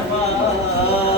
啊。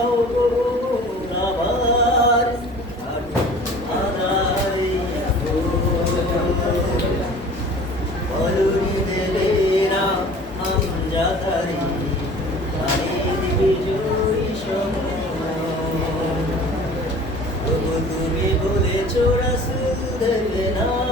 তুমি বলেছ রাসুল না?